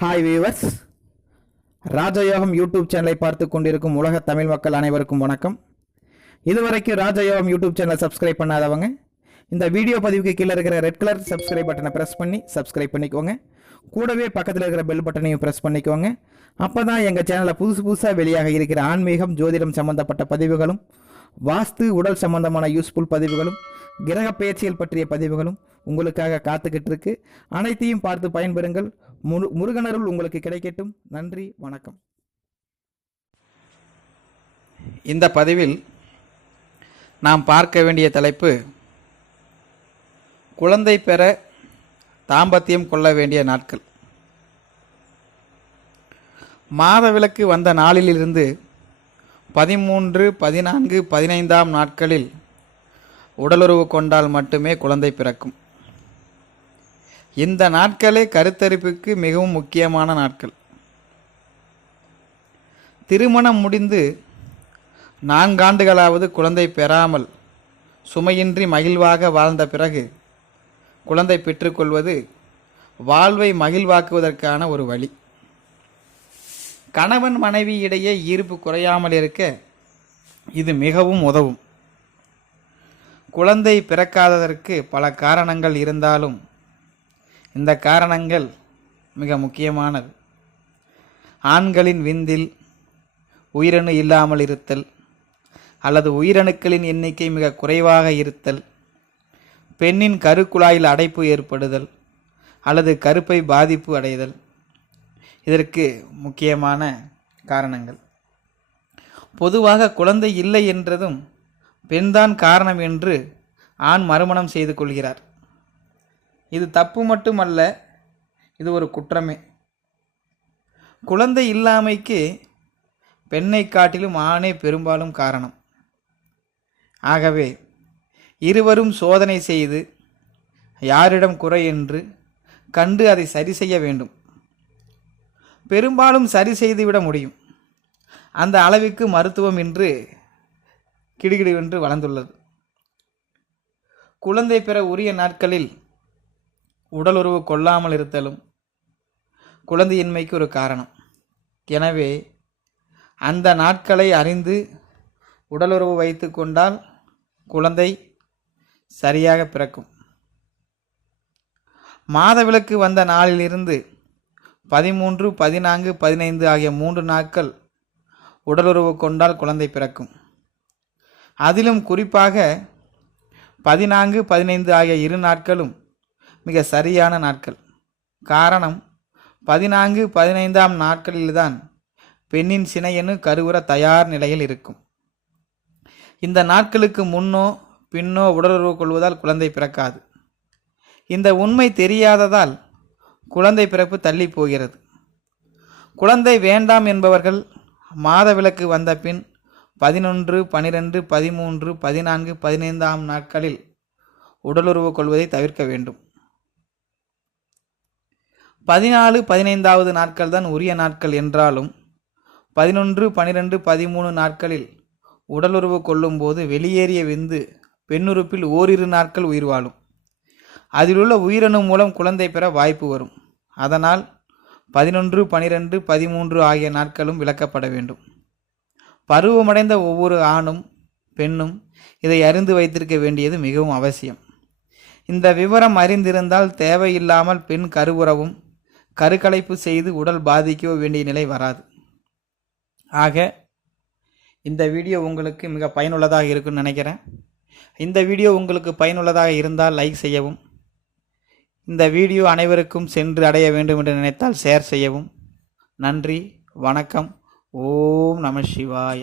Hi viewers ராஜயோகம் YouTube சேனலை பார்த்து கொண்டிருக்கும் உலக தமிழ் மக்கள் அனைவருக்கும் வணக்கம். இதுவரைக்கும் ராஜயோகம் யூடியூப் சேனலை சப்ஸ்கிரைப் பண்ணாதவங்க இந்த வீடியோ பதிவுக்கு கீழே இருக்கிற ரெட் கலர் சப்ஸ்கிரைப் பட்டனை ப்ரெஸ் பண்ணி சப்ஸ்கிரைப் பண்ணிக்கோங்க. கூடவே பக்கத்தில் இருக்கிற பெல் பட்டனையும் ப்ரெஸ் பண்ணிக்கோங்க. அப்போ தான் எங்கள் சேனலில் புதுசு புதுசாக வெளியாக இருக்கிற ஆன்மீகம் ஜோதிடம் சம்பந்தப்பட்ட பதிவுகளும் வாஸ்து உடல் சம்பந்தமான யூஸ்ஃபுல் பதிவுகளும் கிரக பேச்சியல் பற்றிய பதிவுகளும் உங்களுக்காக காத்துக்கிட்டு இருக்கு. அனைத்தையும் பார்த்து பயன்பெறுங்கள். முரு முருகனருள் உங்களுக்கு கிடைக்கட்டும். நன்றி வணக்கம். இந்த பதிவில் நாம் பார்க்க வேண்டிய தலைப்பு குழந்தை பெற தாம்பத்தியம் கொள்ள வேண்டிய நாட்கள். மாதவிலக்கு வந்த நாளிலிருந்து பதிமூன்று பதினான்கு பதினைந்தாம் நாட்களில் உடலுறவு கொண்டால் மட்டுமே குழந்தை பிறக்கும். இந்த நாட்களே கருத்தரிப்புக்கு மிகவும் முக்கியமான நாட்கள். திருமணம் முடிந்து நான்காண்டுகளாவது குழந்தை பெறாமல் சுமையின்றி மகிழ்வாக வாழ்ந்த பிறகு குழந்தை பெற்றுக்கொள்வது வாழ்வை மகிழ்வாக்குவதற்கான ஒரு வழி. கணவன் மனைவி இடையே ஈர்ப்பு குறையாமல் இருக்க இது மிகவும் உதவும். குழந்தை பிறக்காததற்கு பல காரணங்கள் இருந்தாலும் இந்த காரணங்கள் மிக முக்கியமானது. ஆண்களின் விந்தில் உயிரணு இல்லாமல் இருத்தல் அல்லது உயிரணுக்களின் எண்ணிக்கை மிக குறைவாக இருத்தல் பெண்ணின் கருக்குழாயில் அடைப்பு ஏற்படுதல் அல்லது கருப்பை பாதிப்பு அடைதல். இதற்கு முக்கியமான காரணங்கள். பொதுவாக குழந்தை இல்லை என்றதும் பெண்தான் காரணம் என்று ஆண் மறுமணம் செய்து கொள்கிறார். இது தப்பு மட்டுமல்ல இது ஒரு குற்றமே. குழந்தை இல்லாமைக்கு பெண்ணை காட்டிலும் ஆணே பெரும்பாலும் காரணம். ஆகவே இருவரும் சோதனை செய்து யாரிடம் குறை என்று கண்டு அதை சரி செய்ய வேண்டும். பெரும்பாலும் சரி செய்துவிட முடியும். அந்த அளவிற்கு மருத்துவம் இன்று கிடுகிடுவென்று வளர்ந்துள்ளது. குழந்தை பெற உரிய நாட்களில் உடலுறவு கொள்ளாமல் இருத்தலும் குழந்தையின்மைக்கு ஒரு காரணம். எனவே அந்த நாட்களை அறிந்து உடலுறவு வைத்து கொண்டால் குழந்தை சரியாக பிறக்கும். மாதவிலக்கு வந்த நாளிலிருந்து பதிமூன்று பதினான்கு பதினைந்து ஆகிய மூன்று நாட்கள் உடலுறவு கொண்டால் குழந்தை பிறக்கும். அதிலும் குறிப்பாக பதினான்கு பதினைந்து ஆகிய இரு நாட்களும் மிக சரியான நாட்கள். காரணம் பதினான்கு பதினைந்தாம் நாட்களில்தான் பெண்ணின் சினையனு கருவுற தயார் நிலையில் இருக்கும். இந்த நாட்களுக்கு முன்னோ பின்னோ உடலுறவு கொள்வதால் குழந்தை பிறக்காது. இந்த உண்மை தெரியாததால் குழந்தை பிறப்பு தள்ளி போகிறது. குழந்தை வேண்டாம் என்பவர்கள் மாதவிலக்கு வந்த பின் பதினொன்று பனிரெண்டு பதிமூன்று பதினான்கு பதினைந்தாம் நாட்களில் உடலுறவு கொள்வதை தவிர்க்க வேண்டும். பதினாலு பதினைந்தாவது நாட்கள் தான் உரிய நாட்கள் என்றாலும் பதினொன்று பனிரெண்டு பதிமூணு நாட்களில் உடலுறவு கொள்ளும்போது வெளியேறிய விந்து பெண்ணுறுப்பில் ஓரிரு நாட்கள் உயிர் வாழும். அதிலுள்ள உயிரணு மூலம் குழந்தை பெற வாய்ப்பு வரும். அதனால் பதினொன்று பனிரெண்டு பதிமூன்று ஆகிய நாட்களும் விளக்கப்பட வேண்டும். பருவமடைந்த ஒவ்வொரு ஆணும் பெண்ணும் இதை அறிந்து வைத்திருக்க வேண்டியது மிகவும் அவசியம். இந்த விவரம் அறிந்திருந்தால் தேவையில்லாமல் பெண் கருவுறவும் கருக்கலைப்பு செய்து உடல் பாதிக்க வேண்டிய நிலை வராது. ஆக இந்த வீடியோ உங்களுக்கு மிக பயனுள்ளதாக இருக்குன்னு நினைக்கிறேன். இந்த வீடியோ உங்களுக்கு பயனுள்ளதாக இருந்தால் லைக் செய்யவும். இந்த வீடியோ அனைவருக்கும் சென்று அடைய வேண்டும் என்று நினைத்தால் ஷேர் செய்யவும். நன்றி வணக்கம். ஓம் நம சிவாய.